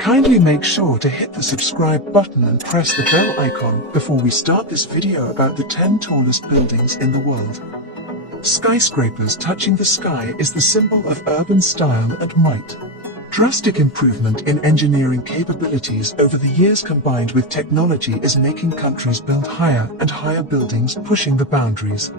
Kindly make sure to hit the subscribe button and press the bell icon before we start this video about the 10 tallest buildings in the world. Skyscrapers touching the sky is the symbol of urban style and might. Drastic improvement in engineering capabilities over the years combined with technology is making countries build higher and higher buildings, pushing the boundaries.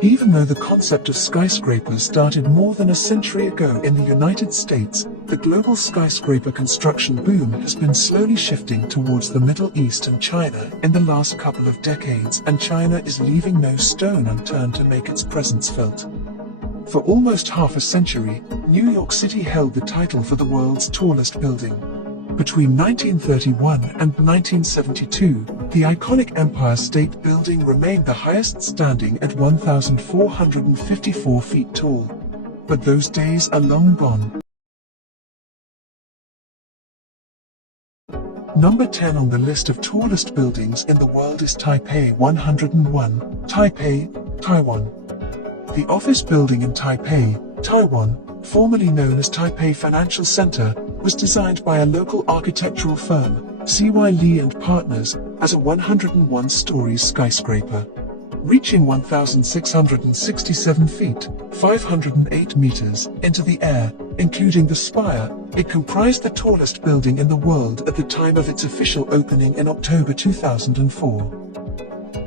Even though the concept of skyscrapers started more than a century ago in the United States, the global skyscraper construction boom has been slowly shifting towards the Middle East and China in the last couple of decades, and China is leaving no stone unturned to make its presence felt. For almost half a century, New York City held the title for the world's tallest building. Between 1931 and 1972, the iconic Empire State Building remained the highest standing at 1,454 feet tall. But those days are long gone. Number 10 on the list of tallest buildings in the world is Taipei 101, Taipei, Taiwan. The office building in Taipei, Taiwan, formerly known as Taipei Financial Center, was designed by a local architectural firm, C.Y. Lee and Partners, as a 101-story skyscraper. Reaching 1,667 feet, 508 meters, into the air, including the spire, it comprised the tallest building in the world at the time of its official opening in October 2004.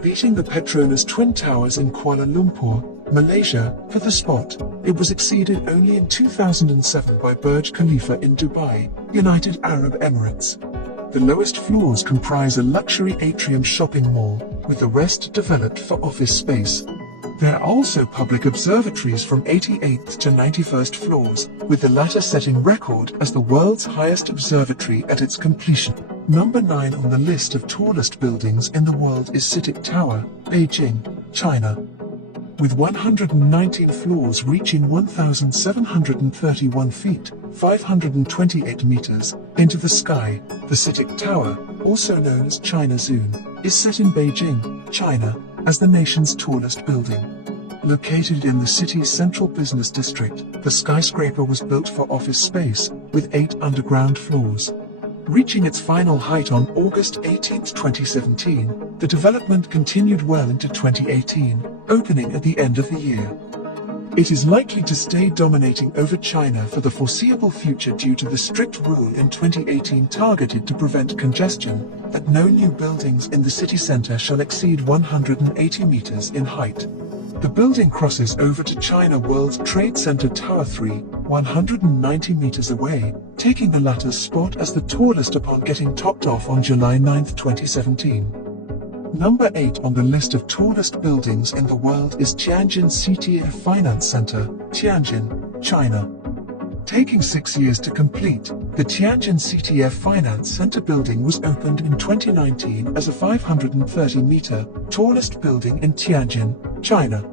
Beating the Petronas Twin Towers in Kuala Lumpur, Malaysia, for the spot, it was exceeded only in 2007 by Burj Khalifa in Dubai, United Arab Emirates. The lowest floors comprise a luxury atrium shopping mall, with the rest developed for office space. There are also public observatories from 88th to 91st floors, with the latter setting record as the world's highest observatory at its completion. Number 9 on the list of tallest buildings in the world is CITIC Tower, Beijing, China. With 119 floors reaching 1,731 feet, 528 meters, into the sky, the CITIC Tower, also known as China Zun, is set in Beijing, China, as the nation's tallest building. Located in the city's central business district, the skyscraper was built for office space, with 8 underground floors. Reaching its final height on August 18, 2017, the development continued well into 2018, opening at the end of the year. It is likely to stay dominating over China for the foreseeable future due to the strict rule in 2018 targeted to prevent congestion, that no new buildings in the city center shall exceed 180 meters in height. The building crosses over to China World Trade Center Tower 3, 190 meters away, taking the latter's spot as the tallest upon getting topped off on July 9, 2017. Number 8 on the list of tallest buildings in the world is Tianjin CTF Finance Center, Tianjin, China. Taking 6 years to complete, the Tianjin CTF Finance Center building was opened in 2019 as a 530-meter tallest building in Tianjin, China.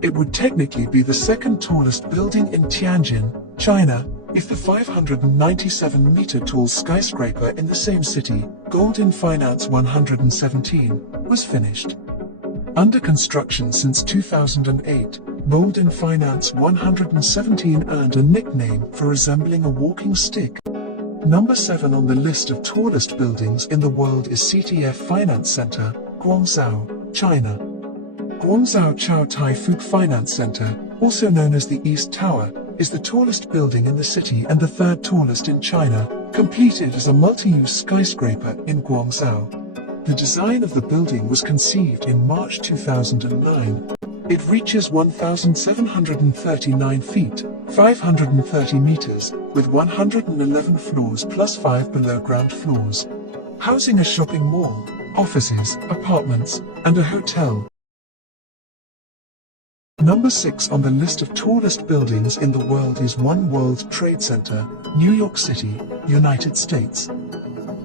It would technically be the second tallest building in Tianjin, China, if the 597-meter tall skyscraper in the same city, Golden Finance 117, was finished. Under construction since 2008, Golden Finance 117 earned a nickname for resembling a walking stick. Number 7 on the list of tallest buildings in the world is CTF Finance Center, Guangzhou, China. Guangzhou Chow Tai Fook Finance Center, also known as the East Tower, is the tallest building in the city and the third tallest in China, completed as a multi-use skyscraper in Guangzhou. The design of the building was conceived in March 2009. It reaches 1,739 feet, 530 meters, with 111 floors plus 5 below-ground floors, housing a shopping mall, offices, apartments, and a hotel. Number 6 on the list of tallest buildings in the world is One World Trade Center, New York City, United States.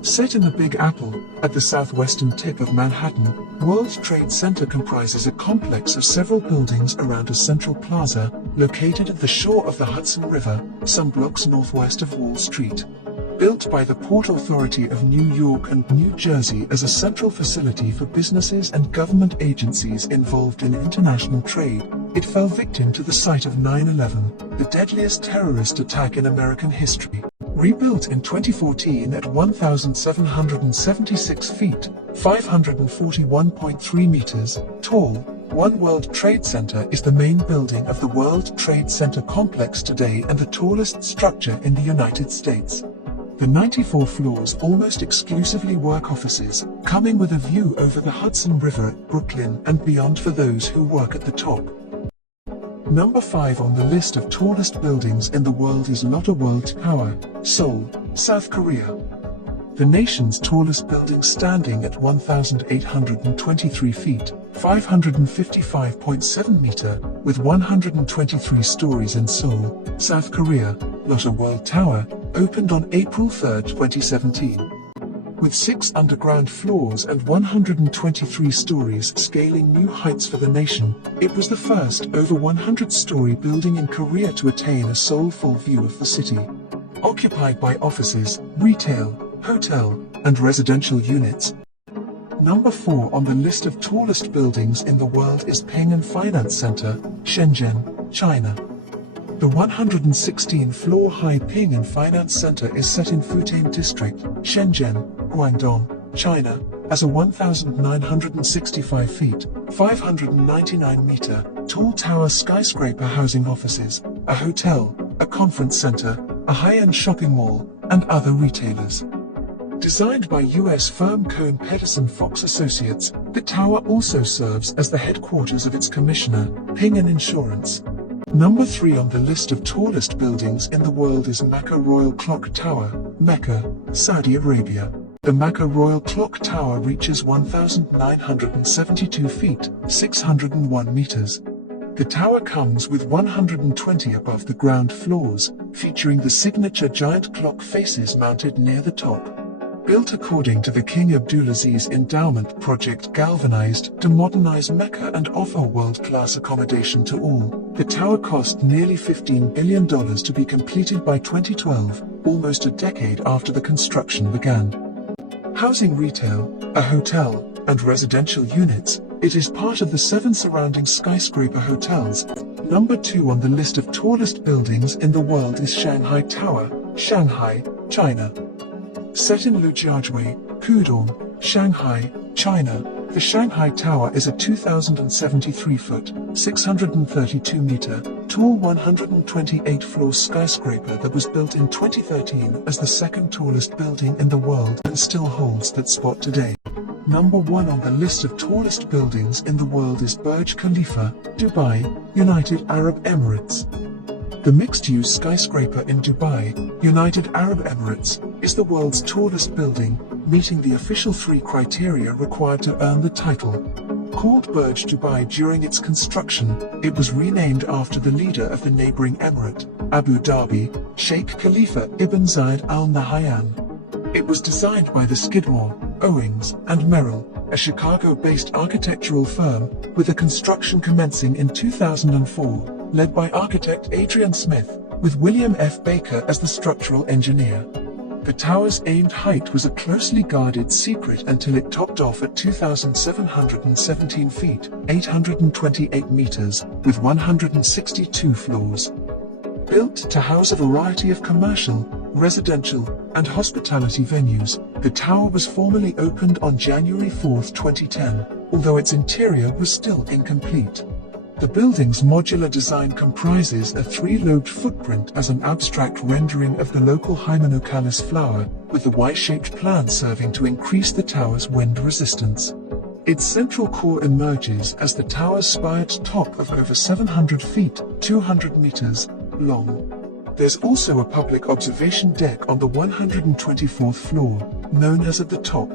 Set in the Big Apple, at the southwestern tip of Manhattan, World Trade Center comprises a complex of several buildings around a central plaza, located at the shore of the Hudson River, some blocks northwest of Wall Street. Built by the Port Authority of New York and New Jersey as a central facility for businesses and government agencies involved in international trade, it fell victim to the site of 9/11, the deadliest terrorist attack in American history. Rebuilt in 2014 at 1,776 feet, 541.3 meters tall, One World Trade Center is the main building of the World Trade Center complex today and the tallest structure in the United States. The 94 floors almost exclusively work offices, coming with a view over the Hudson River, Brooklyn, and beyond for those who work at the top. Number 5 on the list of tallest buildings in the world is Lotte World Tower, Seoul, South Korea. The nation's tallest building, standing at 1,823 feet, 555.7 meter, with 123 stories in Seoul, South Korea, Lotte World Tower, opened on April 3, 2017. With 6 underground floors and 123 stories, scaling new heights for the nation, it was the first over 100-story building in Korea to attain a soulful view of the city. Occupied by offices, retail, hotel, and residential units. Number 4 on the list of tallest buildings in the world is Ping An Finance Center, Shenzhen, China. The 116-floor high Ping An Finance Center is set in Futian District, Shenzhen, Guangdong, China, as a 1,965 feet, 599 meter, tall tower skyscraper housing offices, a hotel, a conference center, a high-end shopping mall, and other retailers. Designed by U.S. firm Kohn Pedersen Fox Associates, the tower also serves as the headquarters of its commissioner, Ping An Insurance. Number 3 on the list of tallest buildings in the world is Mecca Royal Clock Tower, Mecca, Saudi Arabia. The Mecca Royal Clock Tower reaches 1,972 feet, 601 meters. The tower comes with 120 above the ground floors, featuring the signature giant clock faces mounted near the top. Built according to the King Abdulaziz Endowment Project, galvanized to modernize Mecca and offer world-class accommodation to all, the tower cost nearly $15 billion to be completed by 2012, almost a decade after the construction began. Housing retail, a hotel, and residential units, it is part of the 7 surrounding skyscraper hotels. Number 2 on the list of tallest buildings in the world is Shanghai Tower, Shanghai, China. Set in Lujiazui, Pudong, Shanghai, China, the Shanghai Tower is a 2,073-foot, 632-meter, tall 128-floor skyscraper that was built in 2013 as the second tallest building in the world and still holds that spot today. Number 1 on the list of tallest buildings in the world is Burj Khalifa, Dubai, United Arab Emirates. The mixed-use skyscraper in Dubai, United Arab Emirates, is the world's tallest building, meeting the official 3 criteria required to earn the title. Called Burj Dubai during its construction, it was renamed after the leader of the neighboring emirate, Abu Dhabi, Sheikh Khalifa ibn Zayed Al Nahyan. It was designed by the Skidmore, Owings, and Merrill, a Chicago-based architectural firm, with the construction commencing in 2004. Led by architect Adrian Smith, with William F. Baker as the structural engineer. The tower's aimed height was a closely guarded secret until it topped off at 2,717 feet, 828 meters, with 162 floors. Built to house a variety of commercial, residential, and hospitality venues, the tower was formally opened on January 4, 2010, although its interior was still incomplete. The building's modular design comprises a 3-lobed footprint as an abstract rendering of the local Hymenocallis flower, with the Y-shaped plan serving to increase the tower's wind resistance. Its central core emerges as the tower's spired top of over 700 feet, 200 meters, long. There's also a public observation deck on the 124th floor, known as At the Top.